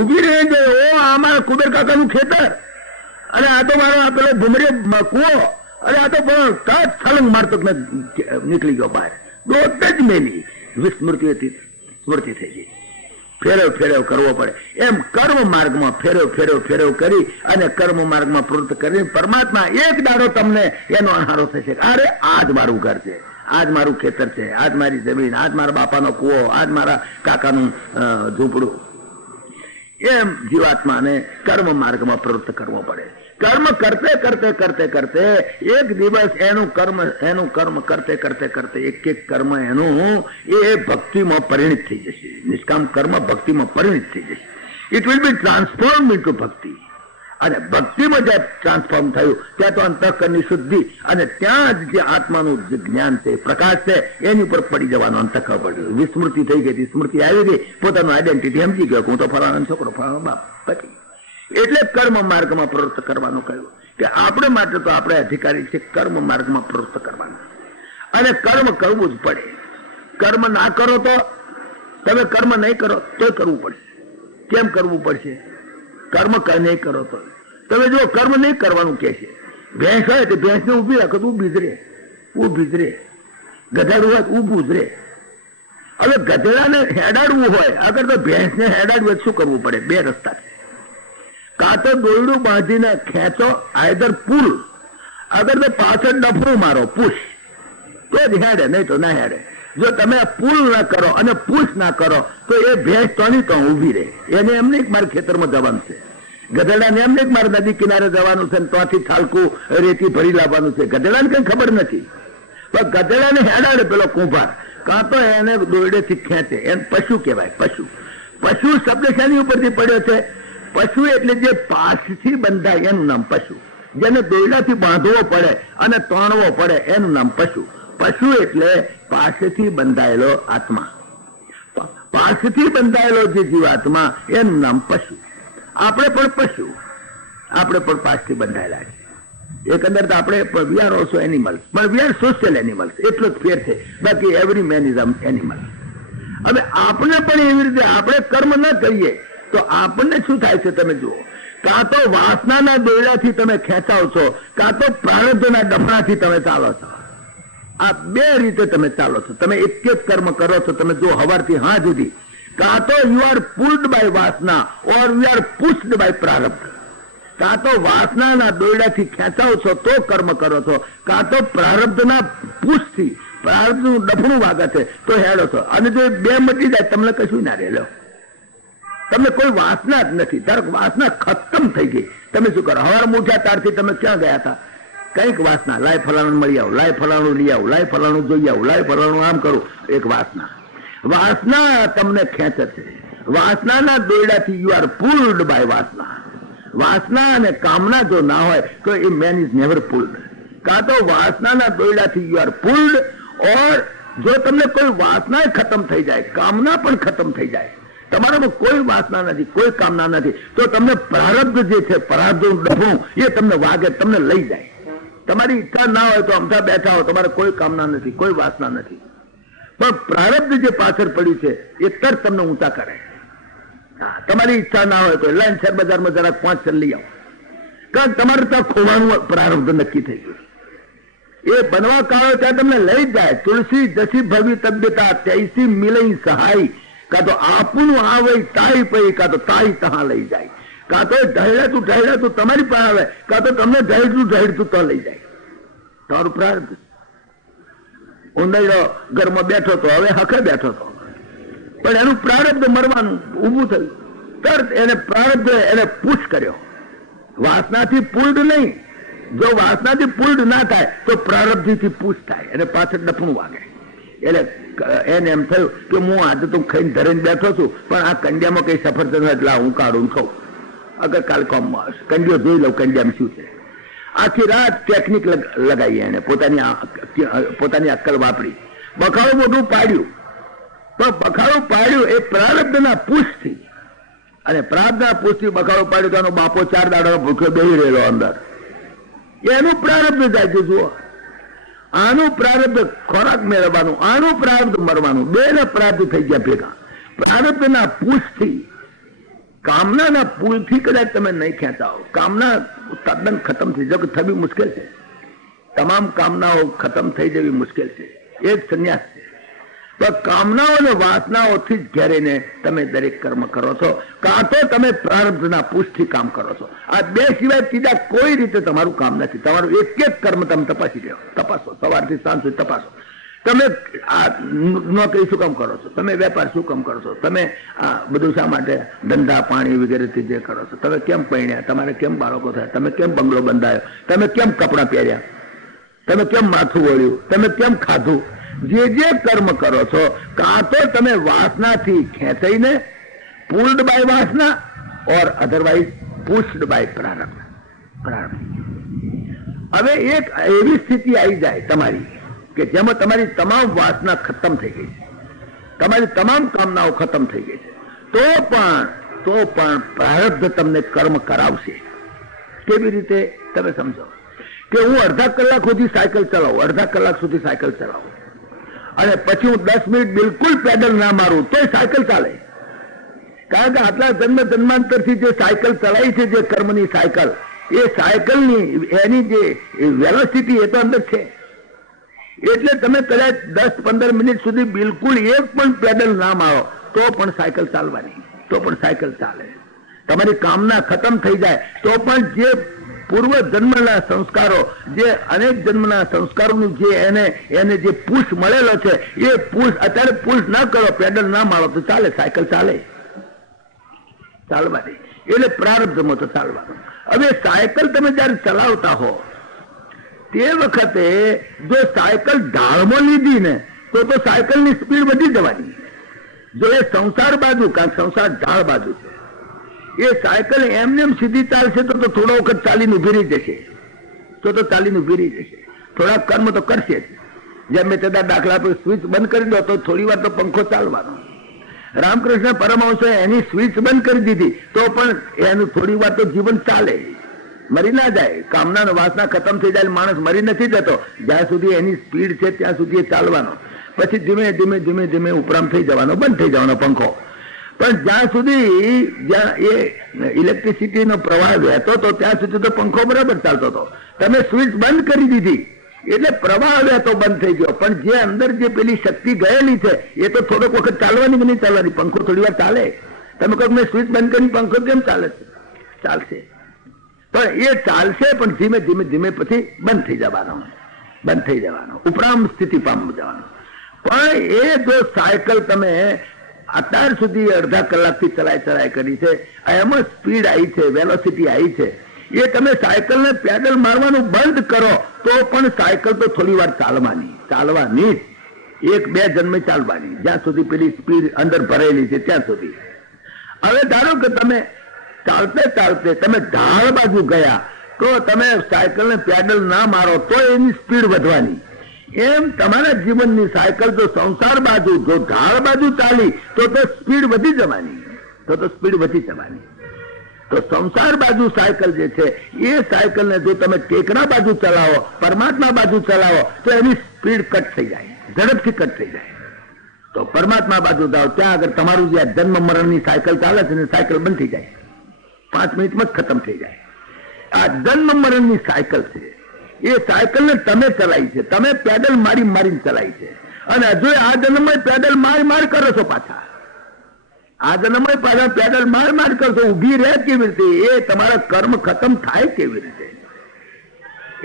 ઉભી રહી ગઈ, ઓ આમાં કુદર કાકાનું ખેતર, અને આ તો મારો પેલો ભૂમરી કુવો, અરે આ તો છલંગ મારતો નીકળી ગયો બહાર. દોત જ મેલી. વિસ્મૃતિ હતી, સ્મૃતિ થઈ ગઈ. ફેરવ કરવો પડે. એમ કર્મ માર્ગમાં ફેરવ કરી અને કર્મ માર્ગમાં પ્રવૃત્ત કરીને પરમાત્મા એક દાડો તમને એનો અણહારો થશે. અરે આજ મારું ઘર છે, આજ મારું ખેતર છે, આજ મારી જમીન, આજ મારા બાપાનો કુવો, આજ મારા કાકાનું ઝૂંપડું. એમ જીવાત્માને કર્મ માર્ગમાં પ્રવૃત્ત કરવો પડે. કર્મ કરતે એક દિવસ એનું કર્મ કરતે એક કર્મ એનું એ ભક્તિમાં પરિણિત થઈ જશે. નિષ્કામ કર્મ ભક્તિમાં પરિણિત થઈ જશે. It will be transform into ભક્તિ. અને ભક્તિમાં જે ટ્રાન્સફોર્મ થયું ત્યાં તો અંતઃકરણની શુદ્ધિ, અને ત્યાં જ જે આત્માનું જે જ્ઞાન છે, પ્રકાશ છે, એની ઉપર પડી જવાનો અંતઃકરણ પડ્યો. વિસ્મૃતિ થઈ ગઈ, સ્મૃતિ આવી ગઈ, પોતાનું આઈડેન્ટિટી સમજી ગયો, હું તો ફલાણા છોકરો, ફલાણો બાપ. પછી એટલે કર્મ માર્ગમાં પ્રવૃત્ત કરવાનું કહ્યું કે આપણે માટે તો આપણે અધિકારી છે કર્મ માર્ગમાં પ્રવૃત્ત કરવાનું. અને કર્મ કરવું જ પડે. કર્મ ના કરો તો, તમે કર્મ નહીં કરો તો કરવું પડશે. કેમ કરવું પડશે? કર્મ નહીં કરો તો તમે જો કર્મ નહીં કરવાનું કે છે. ભેંસ હોય તો ભેંસ ને ઉભી રાખો તો ઊભી જ રે. ગધાડું હોય તો ઊભું જ રે. હવે ગધેડાને હેડાડવું હોય, અગર તો ભેંસને હેડાડવું શું કરવું પડે? બે રસ્તા છે. કાં તો દોરડું બાંધીને ખેંચો, આઈધર પુલ, અગર તો પાછળ ડફરું મારો, પુશ, તો જ હેડે, નહીં તો ના હેડે. જો તમે પુલ ના કરો અને પુશ ના કરો તો એ ભેંસ તોની તો ઉભી રહે. એને એમ નહીં મારે ખેતરમાં જવાનું છે, ગધેડાને એમ નહીં મારે નદી કિનારે જવાનું છે, ત્યાંથી થાલકું રેતી ભરી લાવવાનું છે. ગધેડાને કઈ ખબર નથી. પણ ગધેડાને હેડાડે પેલો કુંભાર, કાં તો એને દોરડેથી ખેંચે. એને પશુ કહેવાય. પશુ, પશુ શબ્દ શાની ઉપરથી પડ્યો છે? પશુ એટલે જે પાસથી બંધાય એનું નામ પશુ. જેને દોરડાથી બાંધવો પડે અને તોણવો પડે એનું નામ પશુ. પશુ એટલે પાસેથી બંધાયેલો આત્મા, પાસથી બંધાયેલો જે જીવાત્મા એનું નામ પશુ. આપણે પણ પશુ, આપણે પણ પાસથી બંધાયેલા છે. એકંદર તો આપણે વી આર ઓલ્સો એનિમલ્સ, પણ વી આર સોશિયલ એનિમલ્સ, એટલો જ ફેર છે. બાકી એવરી મેન ઇઝ એનિમલ. હવે આપણે પણ એવી રીતે આપણે કર્મ ન કરીએ તો આપણને શું થાય છે? તમે જુઓ, કાં તો વાસનાના દોરડાથી તમે ખેંચાવ છો, કાં તો પ્રારબ્ધના ડફણાથી તમે ચાલો છો. આ બે રીતે તમે ચાલો છો. તમે એક જ કર્મ કરો છો. તમે જો હવારથી હા સુધી, કાં તો યુ આર પુલ્ડ બાય વાસના or you are pushed by પ્રારબ્ધ. કાં તો વાસનાના દોરડાથી ખેંચાવ છો તો કર્મ કરો છો, કાં તો પ્રારબ્ધના પુશથી, પ્રારબ્ધનું ડફણું વાગે છે તો હેડો છો. અને જો બે મટી જાય તમને કશું ના રહેલો, તમને કોઈ વાસના જ નથી. ધારો વાસના ખતમ થઈ ગઈ, તમે શું કરો? હવાર ઉઠ્યા ત્યારથી તમે ક્યાં ગયા હતા? કઈક વાસના, લાય ફલાણું મળી આવું, લાય ફલાણું લઈ આવું, લાય ફલાણું જોઈ આવું, લાય ફલાણું આમ કરું. એક વાસના, વાસના તમને ખેંચે છે. વાસનાના દોરડાથી યુ આર પુલ્ડ બાય વાસના. વાસના અને કામના જો ના હોય તો એ મેન ઇઝ નેવર પુલ્ડ. કાં તો વાસનાના દોરડાથી યુ આર પુલ્ડ, ઓર જો તમને કોઈ વાસના ખતમ થઈ જાય, કામના પણ ખતમ થઈ જાય, તમારામાં કોઈ વાસના નથી, કોઈ કામના નથી, તો તમને પ્રારબ્ધ જે છે, પ્રારબ્ધનું ડફણું એ તમને વાગે, તમને લઈ જાય. તમારી ઈચ્છા ના હોય તો અમથા બેઠા હો, તમારે કોઈ કામના નથી, કોઈ વાસના નથી, પણ પ્રારબ્ધ જે પાછળ પડ્યું છે એ તરત તમને ઊંચા કરે. તમારી ઈચ્છા ના હોય તો લાઈન શેર બજારમાં જરાક 5 ચલ લઈ આવો, કારણ તમારે ત્યાં ખોવાનું પ્રારબ્ધ નક્કી થઈ ગયું. એ બનવા કાળો ત્યાં તમને લઈ જાય. તુલસી જસી ભવી તબ્યતા તૈસી મિલઈ સહાય. કાં તો આપનું આવે તાઈ પઈ, કાં તો તાઈ તહા લઈ જાય. કાં તો ઢળતું તમારી પાસે આવે, કાં તો તમને ઢળતું તો લઈ જાય. તમારું પ્રારબ્ધ. ઉંદરડો ઘરમાં બેઠો તો હવે હકે બેઠો તો, પણ એનું પ્રારબ્ધ મરવાનું ઊભું થયું. તરત એને પ્રારબ્ધ એને પુશ કર્યો. વાસનાથી પૂર્ણ નહીં. જો વાસનાથી પૂર્ણ ના થાય તો પ્રારબ્ધથી પુશ થાય, એને પાછળ ડફણું વાગે. એટલે એને એમ થયું કે હું આજે તો ખાઈને ધરીને બેઠો છું, પણ આ કંડિયામાં કઈ સફરજન એટલે હું કાઢું ખાઉં. અગર કાલ કોમમાં આવશે, કંડિયો જોઈ લઉં કંડિયામાં શું છે. આખી રાત ટેકનિક લગાવી, એને પોતાની અક્કલ વાપરી, બખાડું મોટું પાડ્યું. પણ બખાડું પાડ્યું એ પ્રારબ્ધના પુષ્ઠથી, અને પ્રારબ્ધના પુષ્ઠથી બખાડું પાડ્યું તો એનો બાપો 4 દાડા ભૂખ્યો બેહી રહેલો અંદર. એનું પ્રારબ્ધ જાય છે. જુઓ, આનું પ્રારબ્ધ ખોરાક મેળવવાનું, આનું પ્રારબ્ધ મરવાનું, બે ના પ્રારબ્ધ થઈ ગયા ભેગા. પ્રારબ્ધના પુષ્ઠથી, કામનાના પુલથી કદાચ તમે નહીં ખેંચાવો. કામના તદ્દન ખતમ થઈ જવી થવી મુશ્કેલ છે. તમામ કામનાઓ ખતમ થઈ જવી મુશ્કેલ છે. એ જ સંન્યાસ છે. તો કામનાઓ અને વાસનાઓથી જ ઘેરીને તમે દરેક કર્મ કરો છો, કાં તો તમે પ્રારબ્ધના પુષ્ઠથી કામ કરો છો. આ બે સિવાય ત્રીજા કોઈ રીતે તમારું કામ નથી. તમારું એક એક કર્મ તમે તપાસી લો, તપાસો, સવારથી સાંજ સુધી તપાસો. તમે આ નોકરી શું કામ કરો છો? તમે વેપાર શું કામ કરો છો? તમે આ બધું શા માટે ધંધા પાણી વગેરેથી જે કરો છો? તમે કેમ પરણ્યા? તમારે કેમ બાળકો થયા? તમે કેમ બંગલો બંધાયો? તમે કેમ કપડાં પહેર્યા? તમે કેમ માથું વળ્યું? તમે કેમ ખાધું? જે જે કર્મ કરો છો, કાં તો તમે વાસનાથી ખેંચાઈને પુલ્ડ બાય વાસના, ઓર અધરવાઇઝ પુશ્ડ બાય પ્રારબ્ધ. હવે એક એવી સ્થિતિ આવી જાય તમારી કે જેમાં તમારી તમામ વાસના ખતમ થઈ ગઈ છે, તમારી તમામ કામનાઓ ખતમ થઈ ગઈ છે, તો પણ પ્રારબ્ધ તમને કર્મ કરાવશે. કેવી રીતે? તમે સમજો કે હું અડધા કલાક સુધી સાયકલ ચલાવું, અડધા કલાક સુધી સાયકલ ચલાવું, અને પછી હું 10 મિનિટ બિલકુલ પેડલ ના મારું તો સાયકલ ચાલે. કારણ કે આટલા જન્માંતરથી જે સાયકલ ચલાવી છે, જે કર્મની સાયકલ, એ સાયકલની એની જે વેલોસિટી એ તો અંદર છે. એટલે તમે કદાચ 10-15 મિનિટ સુધી બિલકુલ એક પણ પેડલ ના મારો તો પણ સાયકલ ચાલવાની, તો પણ સાયકલ ચાલે. તમારી કામના ખતમ થઈ જાય તો પણ જે પૂર્વ જન્મના સંસ્કારો, જે અનેક જન્મના સંસ્કારોનું જે એને જે પુશ મળેલો છે એ પુશ અત્યારે પુશ ના કરો, પેડલ ના મારો તો ચાલે, સાયકલ ચાલે, ચાલવાની. એટલે પ્રારબ્ધમાં તો ચાલવાનું. હવે સાયકલ તમે જયારે ચલાવતા હો તે વખતે જો સાયકલ ઢાળમાં લીધી ને તો સાયકલની સ્પીડ વધી જવાની. જો એ સંસાર બાજુ, કારણ સંસાર ઢાળ બાજુ છે, એ સાયકલ એમને એમ સીધી ચાલશે તો થોડો વખત ચાલીને ઉભી રહી જશે, તો ચાલીને ઉભી રહી જશે. થોડા કર્મ તો કરશે જ. જેમ મેં તેના દાખલા પર સ્વિચ બંધ કરી દો તો થોડી વાર તો પંખો ચાલવાનો. રામકૃષ્ણ પરમહંસે એની સ્વિચ બંધ કરી દીધી તો પણ એનું થોડી વાર તો જીવન ચાલે, મરી ના જાય. કામના વાસના ખતમ થઈ જાય, માણસ મરી નથી જતો. જ્યાં સુધી એની સ્પીડ છે ત્યાં સુધી એ ચાલવાનો. પછી ધીમે ધીમે ધીમે ધીમે ઉપરામ થઈ જવાનો, બંધ થઈ જવાનો પંખો. પણ જ્યાં સુધી જ્યાં એ ઇલેક્ટ્રિસિટીનો પ્રવાહ વહેતો હતો ત્યાં સુધી તો પંખો બરાબર ચાલતો હતો. તમે સ્વિચ બંધ કરી દીધી એટલે પ્રવાહ વહેતો બંધ થઈ ગયો, પણ જે અંદર જે પેલી શક્તિ ગયેલી છે એ તો થોડોક વખત ચાલવાની કે નહીં ચાલવાની? પંખો થોડી વાર ચાલે. તમે કહો મેં સ્વિચ બંધ કરી, પંખો કેમ ચાલે? ચાલશે, પણ એ ચાલશે પણ ધીમે ધીમે ધીમે પછી બંધ થઈ જવાનો, બંધ થઈ જવાનો, ઉપરામ સ્થિતિ પામી જવાનો. પણ એ જો સાયકલ તમે અત્યાર સુધી અડધા કલાકથી ચલાય કરી છે, એમાં સ્પીડ આવી છે, વેલોસિટી આવી છે, એ તમે સાયકલને પેડલ મારવાનું બંધ કરો તો પણ સાયકલ તો થોડી વાર ચાલવાની જ, 1-2 જન્મે ચાલવાની, જ્યાં સુધી પેલી સ્પીડ અંદર ભરેલી છે ત્યાં સુધી. હવે ધારો કે તમે ચાલતે ચાલતે તમે ઢાળ બાજુ ગયા તો તમે સાયકલને પેડલ ના મારો તો એની સ્પીડ વધવાની. એમ તમારા જીવનની સાયકલ જો સંસાર બાજુ, જો ઢાળ બાજુ ચાલી તો સ્પીડ વધી જવાની, તો સ્પીડ વધી જવાની. તો સંસાર બાજુ સાયકલ જે છે એ સાયકલને જો તમે ટેકરા બાજુ ચલાવો, પરમાત્મા બાજુ ચલાવો તો એની સ્પીડ કટ થઈ જાય, ઝડપથી કટ થઈ જાય. તો પરમાત્મા બાજુ જાઓ ત્યાં આગળ તમારું જે જન્મ મરણની સાયકલ ચાલે છે ને સાયકલ બંધ થઈ જાય, 5 મિનિટમાં જ ખતમ થઈ જાય. આ જન્મ મરણની સાયકલ છે, એ સાયકલને તમે ચલાવી છે, તમે પેડલ મારીને ચલાવી છે, અને હજુ આ જન્મમાં પેડલ માર કરો છો પાછા. આ જન્મમાં પાછા પેડલ માર કરશો, ઉભી રહે કેવી રીતે? એ તમારા કર્મ ખતમ થાય કેવી રીતે?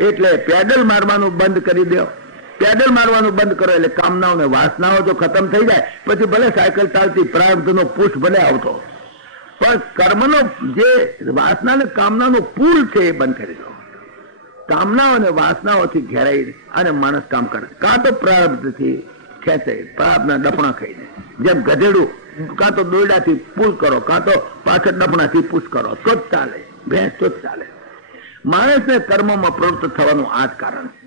એટલે પેડલ મારવાનું બંધ કરી દો. પેડલ મારવાનું બંધ કરો એટલે કામનાઓ ને વાસનાઓ જો ખતમ થઈ જાય પછી ભલે સાયકલ ચાલતી, પ્રારબ્ધનો પુશ ભલે આવતો, પણ કર્મનો જે વાસના ને કામનાનો પુલ છે એ બંધ કરી દો. કામનાઓ અને વાસનાઓથી ઘેરાઈ અને માણસ કામ કરે, કાં તો પ્રારબ્ધથી ખેંચે, પ્રારબ્ધના ડપણા ખાઈને, જેમ ગધેડું કાં તો દોરડાથી પુલ કરો, કાં તો પાછળ ડપણાથી પુશ કરો તો જ ચાલે, ભેંસ તો જ ચાલે. માણસને કર્મમાં પ્રવૃત્ત થવાનું આ જ કારણ છે.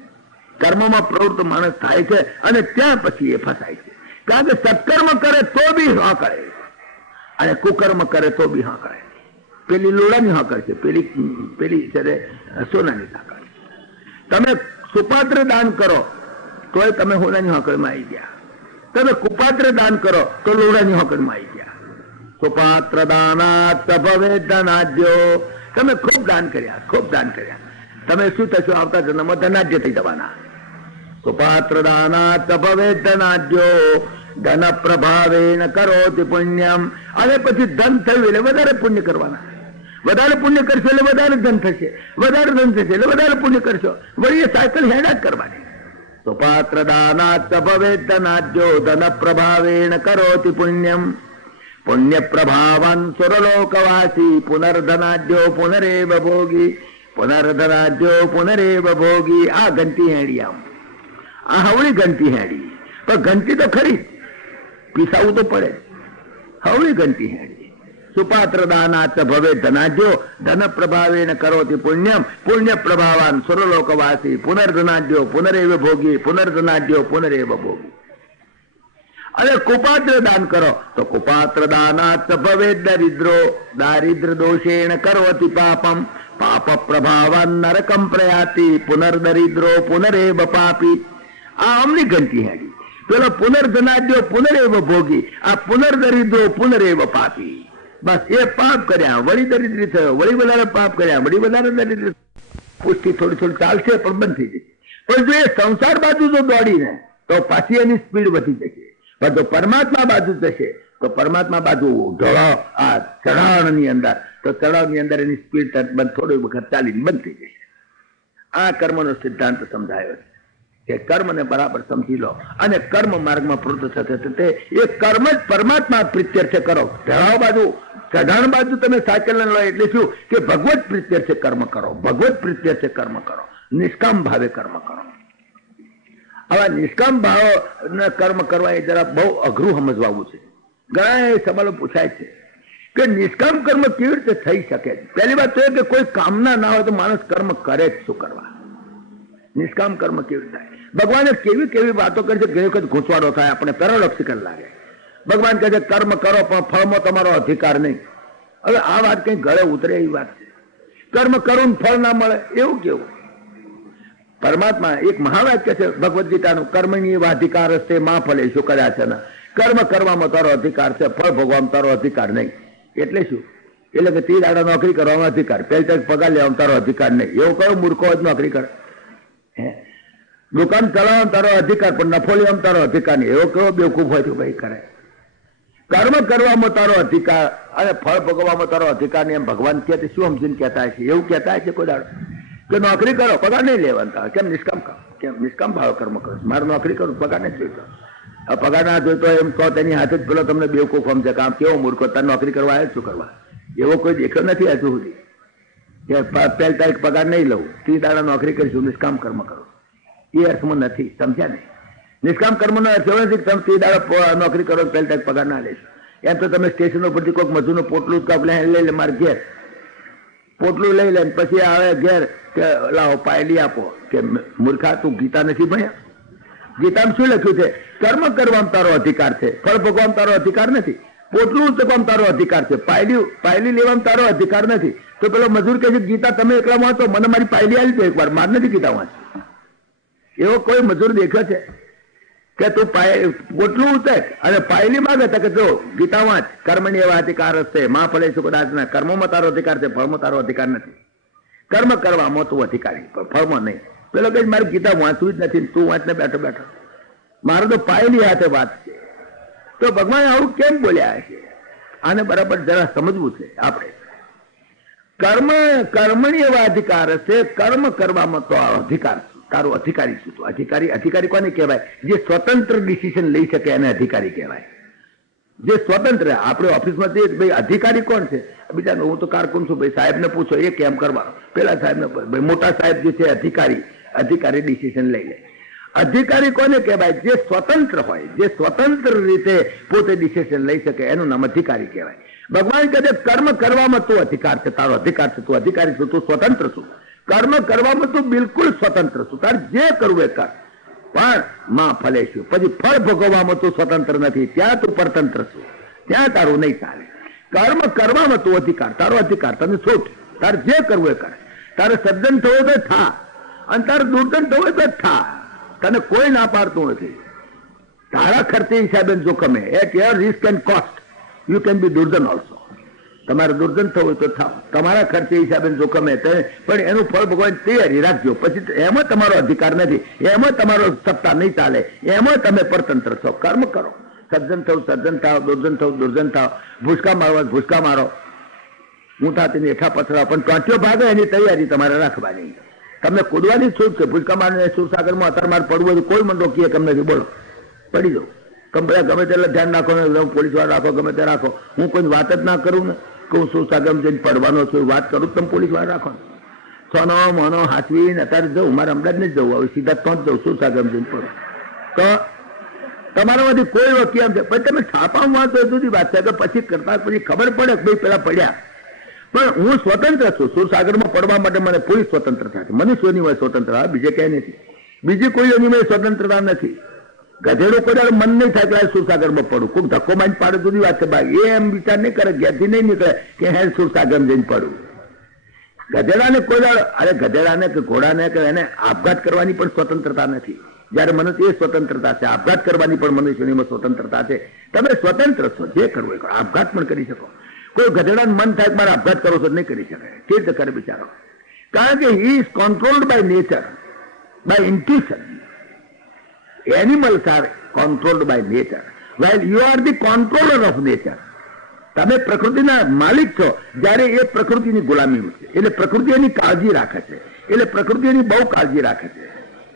કર્મમાં પ્રવૃત્ત માણસ થાય છે અને ત્યાં પછી એ ફસાય છે. કારણ કે સત્કર્મ કરે તો બી હા કરે અને કુકર્મ કરે તો બી હા કરે. પેલી લોડાની હા કરશે, પેલી છે સોનાની સાકર. તમે સુપાત્ર દાન કરો તોય તમે હોનાની હોકળમાં આવી ગયા, તમે કુપાત્ર દાન કરો તો લોડાની હોકળમાં આવી ગયા. સુપાત્ર દાનાત ભવે ધનાઢ્યો. તમે ખૂબ દાન કર્યા, તમે શું થશો? આવતા જન્મમાં ધનાઢ્ય થઈ જવાના. સુપાત્ર દાનાત ભવે ધનાઢ્યો ધન પ્રભાવેન કરોતિ પુણ્યમ. અને પછી ધન થયું એટલે વધારે પુણ્ય કરવાના, વધારે પુણ્ય કરશો એટલે વધારે ધન થશે, વધારે ધન થશે એટલે વધારે પુણ્ય કરશો. વળી એ સાયકલ હેડા જ કરવાની. તો પાત્ર દાનાત ભવે ધનાઢ્યો ધન પ્રભાવેણ કરોતિ પુણ્યમ પુણ્ય પ્રભાવન સુરલોકવાસી પુનર્ધનાઢ્યો પુનરેવ ભોગી પુનર્ધનાઢ્યો પુનરેવ ભોગી. આ ઘંટી હેડી, આ હવળી ઘંટી હેડી. પણ ઘંટી તો ખરી, પીસાવું તો પડે. હવળી ઘંટી હેડી. સુપાત્ર દાનાત ભવે ધનાઢ્યો ધન પ્રભાવેન કરોતિ પુણ્યમ પુણ્ય પ્રભાવાન સુરલોકવાસી પુનર્ધનાઢ્યો પુનરેવ ભોગી પુનર્ધનાઢ્યો પુનરેવ ભોગી. અને કુપાત્ર દાન કરો તો કુપાત્ર દાનાત ભવે દરિદ્રો દારિદ્ર દોષેણ કરોતિ પાપમ પાપ પ્રભાવાન નરકમ પ્રયાતિ પુનર્દરિદ્રો પુનરેવ પાપી. આ અમની ઘંટી હેડી. પેલો પુનર્ધનાઢ્યો પુનરેવ ભોગી, આ પુનર્દરિદ્રો પુનરેવ પાપી. બસ એ પાપ કર્યા, વળી દરિદ્રી થયો, વળી વધારે પાપ કર્યા, વળી વધારે દરિદ્ર. પુષ્ટિ થોડી ચાલશે પણ બંધ થઈ જશે. પણ જો એ સંસાર બાજુ જો દોડીને તો પાછી એની સ્પીડ વધી જશે. પણ જો પરમાત્મા બાજુ જશે તો પરમાત્મા બાજુ આ ચઢાણની અંદર, તો ચઢાવની અંદર એની સ્પીડ થોડી વખત ચાલીને બંધ થઈ જશે. આ કર્મનો સિદ્ધાંત સમજાયો છે કે કર્મને બરાબર સમજી લો અને કર્મ માર્ગમાં પ્રવૃત્ત થશે એ કર્મ જ પરમાત્મા પ્રીત્યર્થે કરો. ચઢાવ બાજુ, ચઢાણ બાજુ તમે સાચલન લો એટલે શું કે ભગવત પ્રીત્યર્થે કર્મ કરો, ભગવત પ્રીત્યર્થે કર્મ કરો, નિષ્કામ ભાવે કર્મ કરો. આવા નિષ્કામ ભાવ કર્મ કરવા એ જરા બહુ અઘરું સમજવાવું છે. ઘણા સવાલો પૂછાય છે કે નિષ્કામ કર્મ કેવી રીતે થઈ શકે. પહેલી વાત તો એ કે કોઈ કામના ના હોય તો માણસ કર્મ કરે જ શું કરવા. નિષ્કામ કર્મ કેવી થાય? ભગવાને કેવી કેવી વાતો કરી છે. ઘણી વખત ઘૂંચવાડો થાય, આપણે પેરાડોક્સિકલ લાગે. ભગવાન કહે છે કર્મ કરો પણ ફળમાં તમારો અધિકાર નહીં. હવે આ વાત કઈ ગળે ઉતરે એવી વાત છે. કર્મ કરું ફળ ના મળે એવું કેવું? પરમાત્મા એક મહાવાક્ય છે ભગવદ્ ગીતાનું, કર્મની અધિકાર હશે માં ફલે શું કર્યા છે. કર્મ કરવામાં તારો અધિકાર છે, ફળ ભોગવામાં તારો અધિકાર નહીં. એટલે શું? એટલે કે 30 દાડા નોકરી કરવામાં અધિકાર, પહેલા પગાર લેવામાં તારો અધિકાર નહીં. એવો કયો મૂર્ખો જ નોકરી કરે? દુકાન ચલાવવામાં તારો અધિકાર પણ નફો લેવામાં તારો અધિકાર નહીં. એવો કયો બેવકૂફ હોય તો ભાઈ કરે? કર્મ કરવામાં તારો અધિકાર અને ફળ ભોગવવામાં તારો અધિકાર નહીં એમ ભગવાન કહે શું સમજીને કહેતા છે? એવું કહેતા છે કોઈ દાડો કે નોકરી કરો પગાર નહીં લેવાના? કેમ નિષ્કામ કરો? કેમ નિષ્કામ ભાવ કર્મ કરો? મારે નોકરી કરું પગાર નહીં જોઈતો. પગાર ના જોઈતો એમ કહો તેની હાથે જ પેલો તમને બેવકૂફ સમજે કે આમ કેવો મૂર્ખો, તાર નોકરી કરવા આવે શું કરવા? એવો કોઈ દેખ્યો નથી હજુ સુધી કે પહેલી તારીખ પગાર નહીં લઉં, 30 દાડા નોકરી કરીશું, નિષ્કામ કર્મ કરો. એ અર્થમાં નથી, સમજ્યા નહીં? નિષ્કામ કર્મનો અર્થ એવો નથી તમે 30 દાડા નોકરી કરો પહેલી તારીખ પગાર ના લેશો. એમ તો તમે સ્ટેશન ઉપરથી કોઈક મજૂરનું પોટલું કાપ લઈ લે મારે ઘેર, પોટલું લઈ લે પછી આવે ઘેર કે લાવો પાયલી આપો. કે મૂર્ખા તું ગીતા નથી ભણ્યા? ગીતામાં શું લખ્યું છે? કર્મ કરવામાં તારો અધિકાર છે, ફળ ભોગવામાં તારો અધિકાર નથી. પોટલું ઉચકવામાં તારો અધિકાર છે, પાયલી લેવામાં તારો અધિકાર નથી. તો પેલો મજૂર કહે છે ગીતા તમે એકલા વાંચો, મને મારી પાયલી આવી તો એકવાર, મારે નથી ગીતા વાંચી. એવો કોઈ મજૂર દેખ્યો છે કે તું પોટલું ઉચક અને પાયલી માગે કે જો ગીતા વાંચ, કર્મની એવા અધિકાર હશે માં ફલે શું કદાચ ના. કર્મમાં તારો અધિકાર છે, ફળમાં તારો અધિકાર નથી. કર્મ કરવામાં તું અધિકારી પણ ફળમાં નહીં. પેલો કઈ મારે ગીતા વાંચવું જ નથી, તું વાંચને બેઠો બેઠો, મારે તો પાયલી હાથે વાત છે. તો ભગવાન આવું કેમ બોલ્યા છે? આને બરાબર જરા સમજવું છે આપણે. કર્મની એવા અધિકાર હશે, કર્મ કરવામાં તો અધિકાર તારો અધિકારી શું? તો અધિકારી કોને કહેવાય? જે સ્વતંત્ર ડિસિઝન લઈ શકે એને અધિકારી કહેવાય. જે સ્વતંત્ર, આપણે ઓફિસમાં જઈએ ભાઈ અધિકારી કોણ છે? બીજા હું તો કારકુન છું ભાઈ, સાહેબને પૂછો એ કેમ કરવાનો. પેલા સાહેબને ભાઈ મોટા સાહેબ જે છે અધિકારી ડિસિઝન લઈ લે. અધિકારી કોને કહેવાય? જે સ્વતંત્ર હોય, જે સ્વતંત્ર રીતે પોતે ડિસિઝન લઈ શકે એનું નામ અધિકારી કહેવાય. ભગવાન કહે છે કર્મ કરવામાં તું અધિકાર છે, તારો અધિકાર છે, તું અધિકારી છું, તું સ્વતંત્ર છું. કર્મ કરવામાં તું બિલકુલ સ્વતંત્ર છું, તારે જે કરવું એ કર, પણ માં ફલે શું. પછી ફળ ભોગવવામાં તું સ્વતંત્ર નથી, ત્યાં તું પરતંત્ર છું, ત્યાં તારું નહીં ચાલે. કર્મ કરવામાં તું અધિકાર, તારો અધિકાર, તને છૂટ, તારે જે કરવું એ કર. તારે સજ્જન થવું તો થા અને તારે દુર્જન થવું તો થા, તને કોઈ ના પાડતું નથી. તારા ખર્ચે હિસાબે જોખમે, at your risk and cost you can be દુર્જન ઓલ્સો. તમારે દુર્જન થવું હોય તો થાવ, તમારા ખર્ચે હિસાબે જોખમે, પણ એનું ફળ ભોગવવાની તૈયારી રાખજો. પછી એમાં તમારો અધિકાર નથી, એમાં તમારો સત્તા નહીં ચાલે, એમાં તમે પરતંત્ર છો. કર્મ કરો, સજ્જન થવું સજ્જન થાવ, દુર્જન થવું દુર્જન થાવ, ભૂસકા મારવા ભૂસકા મારો, ઊંઠાથી નેઠા પથરા, પણ ટોંટીઓ ભાગે એની તૈયારી તમારે રાખવાની. તમને કૂદવાની છૂટ છે. ભૂસકા મારને સુરસાગરમાં અત્યારે પડવું હોય કોઈ મને રોકીએ કેમ નથી? બોલો, પડી જાઉં. ગમે તેટલા ધ્યાન રાખો ને, પોલીસ વાળા રાખો, ગમે તે રાખો, હું કોઈ વાત જ ના કરું ને કે હું સુરસાગર જઈને પડવાનો છું, વાત કરું તમે પોલીસ વાળા રાખો. સોનો મોનો હાથવીને અત્યારે જવું, મારે અમદાવાદ નહીં જવું, હવે સીધા તો જ જવું, સુરસાગર જઈને પડો. તો તમારામાંથી કોઈ વકીલ એમ છે પછી તમે છાપામાં વાંચો એ જુદી વાત છે કે પછી કરતા પછી ખબર પડે કે ભાઈ પેલા પડ્યા. પણ હું સ્વતંત્ર છું. સુરસાગરમાં પડવા માટે મને પૂરી સ્વતંત્રતા છે, મનુષ્યની હોય સ્વતંત્રતા, બીજે ક્યાંય નથી. બીજી કોઈ એની સ્વતંત્રતા નથી. ગધેડું કોઈ મન નહીં થાય કે સુરસાગરમાં પડું, કોઈ ધક્કો મારી પાડે જુદી વાત છે. ભાઈ એમ વિચાર નહીં કરે, ઘેરથી નહીં નીકળે કે હે સુરસાગર જઈને પડું. ગધેડાને કોઈ અરે ગધેડાને કે ઘોડાને કે એને આપઘાત કરવાની પણ સ્વતંત્રતા નથી. જયારે મનુષ્ય એ સ્વતંત્રતા છે, આપઘાત કરવાની પણ મનુષ્યની સ્વતંત્રતા છે. તમે સ્વતંત્ર છો, જે કરવું એ કરો, આપઘાત પણ કરી શકો. કોઈ ગધેડાને મન થાય મારે આપઘાત કરો છો નહીં કરી શકાય. તે રીતે કરે બિચારો, કારણ કે he is controlled by nature. by intuition. Animals are controlled by nature, while you are the controller of nature. તમે પ્રકૃતિના માલિક છો, જ્યારે એ પ્રકૃતિની ગુલામી છે. એટલે પ્રકૃતિ એની કાળજી રાખે છે. એટલે પ્રકૃતિ એની બહુ કાળજી રાખે છે.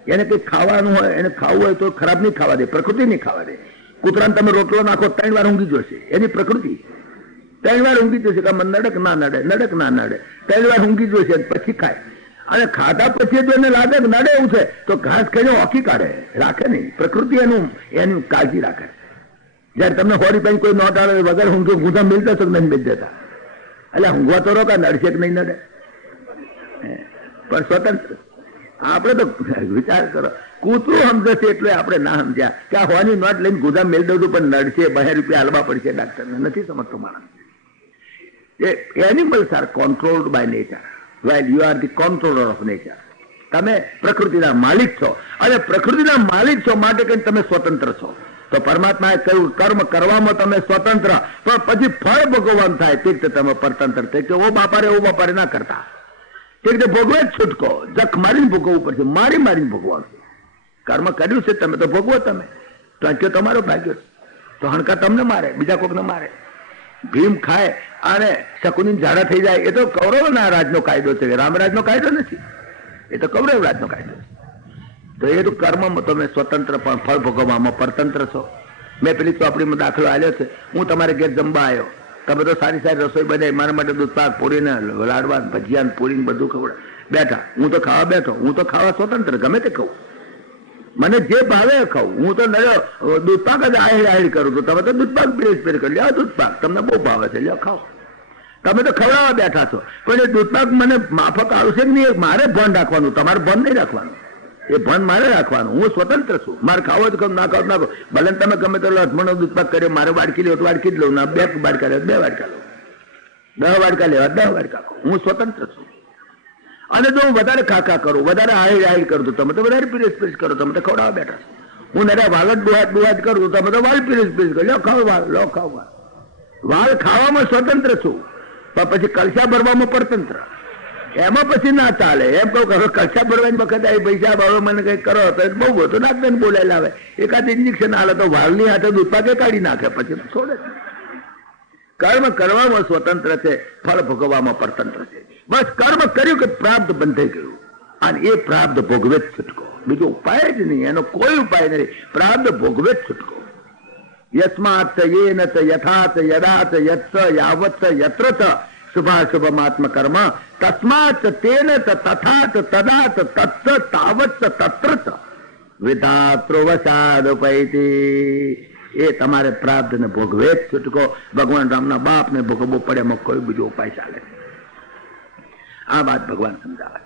એને કંઈક ખાવાનું હોય, એને ખાવું હોય તો ખરાબ નહીં ખાવા દે, પ્રકૃતિ નહીં ખાવા દે. કૂતરાને તમે રોટલો નાખો 3 વાર ઊંઘી જશે, એની પ્રકૃતિ 3 વાર ઊંઘી જશે કે આમાં નડક ના નડે, નડક ના નડે, 3 વાર ઊંઘી જશે પછી ખાય. અને ખાધા પછી જો એને લાગે કે નડે એવું છે તો ઘાસ ખાઈને ઓકી કાઢે, રાખે નહીં. પ્રકૃતિ એની કાળજી રાખે. જયારે તમને 100 રૂપિયાની કોઈ નોટ આવે વગર ઊંઘે ગુંધા મિલતા છો નહીં બેચ દેતા, એટલે ઊંઘવા તો રોકા, નડશે કે નહીં નડે. પણ સ્વતંત્ર આપણે તો વિચાર કરો, કૂતરું સમજે છે એટલે આપણે ના સમજ્યા કે આ 100 ની નોટ લઈને ગુંધા મેળ દઉં છું પણ નડશે, 2 રૂપિયા હાલવા પડશે ડાક્ટરને. નથી સમજતો માણસ. Animals are controlled by nature, while you are the controller of nature. તમે પ્રકૃતિના માલિક છો, અને પ્રકૃતિના માલિક છો માટે કંઈ તમે સ્વતંત્ર છો. તો પરમાત્માએ કહ્યું કર્મ કરવામાં તમે સ્વતંત્ર, પણ પછી ફળ ભોગવવાનું થાય તે રીતે તમે પરતંત્ર. તે કે ઓ બાપારે ના કરતા, તે રીતે ભોગવે જ છૂટકો. જખ મારીને ભોગવવું પડશે, મારીને ભોગવવાનું. કર્મ કર્યું છે તમે તો ભોગવો. તમે તો કે તમારો ભાગ્ય તો હણકા તમને મારે, બીજા કોકને મારે. ભીમ ખાય અને શકુની ઝાડા થઈ જાય, એ તો કૌરવના રાજનો કાયદો છે, રામરાજનો કાયદો નથી. એ તો કૌરવ રાજનો કાયદો છે. તો એ તો કર્મમાં તમે સ્વતંત્ર પણ ફળ ભોગવવામાં પરતંત્ર છો. મેં પેલી ચોપડીમાં દાખલો આલ્યો છે. હું તમારે ઘેર જમવા આવ્યો, તમે તો સારી રસોઈ બનાવી, મારા માટે દૂધ પાક, પૂરીને લાડવા, ભજીયા, પૂરી બધું ખવડાવ બેઠા. હું તો ખાવા બેઠો. હું તો ખાવા સ્વતંત્ર, ગમે તે ખાઉં, મને જે ભાવે ખાવું. હું તો દૂધ પાક જ આહેડ કરું છું. તમે તો દૂધ પાક પેર કરી લ્યો, દૂધ પાક તમને બહુ ભાવે છે, લ્યો ખાઓ. તમે તો ખવડાવવા બેઠા છો, પણ એ દૂધ પાક મને માફક આવશે કે નહીં મારે ભાન રાખવાનું, તમારે ભાન નહીં રાખવાનું. એ ભાન મારે રાખવાનું. હું સ્વતંત્ર છું. મારે ખાવો જ ખાવ, ના ખાવ ના ખાવ. ભલે તમે ગમે તો લક્ષ્મણનો દૂધ પાક કર્યો, મારે વાડકી લેવો તો વાડકી જ લઉં, ના 2 વાડકા લેવા 2 વાડકા લઉં, 10 વાડકા લેવા 10 વાડકા ખાઉં. હું સ્વતંત્ર છું. અને જો હું વધારે ખાખા કરું, વધારે આહિડ કરું તો તમે તો વધારે પીરેસ કરો, તમે તો ખવડાવવા બેઠા છો. હું નરે વાલ ડુહાજ કરું તો તમે તો વાલ પીરેસ કરો, લો ખાવ વાલ, લો ખાવ વાલ. વાલ ખાવામાં સ્વતંત્ર છું, પણ પછી કલશા ભરવામાં પરતંત્ર. એમાં પછી ના ચાલે. એમ કહું કે કલશા ભરવાની વખત આવી પૈસા ભાવે મને કઈ કરો તો બહુ બધું ડાક્ટરને બોલાયેલા આવે, એકાદ ઇન્જેક્શન હાલે તો વાલની હાથે દૂધપાકે કાઢી નાખે, પછી છોડે. કર્મ કરવામાં સ્વતંત્ર છે, ફળ ભોગવવામાં પરતંત્ર છે. બસ કર્મ કર્યું કે પ્રાપ્ત બંધાઈ ગયું, અને એ પ્રાપ્ત ભોગવે જ છૂટકો. બીજો ઉપાય જ નહીં, એનો કોઈ ઉપાય નહીં. પ્રાપ્ત ભોગવે જ છૂટકો. યસ્માત યેન યથાત યદાત યત્સ યાવત યત્ર શુભાશુભમાત્મ કર્મ તસ્માત તેન તથાત તદાત તત્સ તાવત તત્ર વિધાત્રોવસાદુપૈતિ. એ તમારે પ્રાપ્ત ને ભોગવે જ છૂટકો. ભગવાન રામના બાપ ને ભોગવવો પડે, એમાં કોઈ બીજો ઉપાય ચાલે. આ વાત ભગવાન સમજાવે.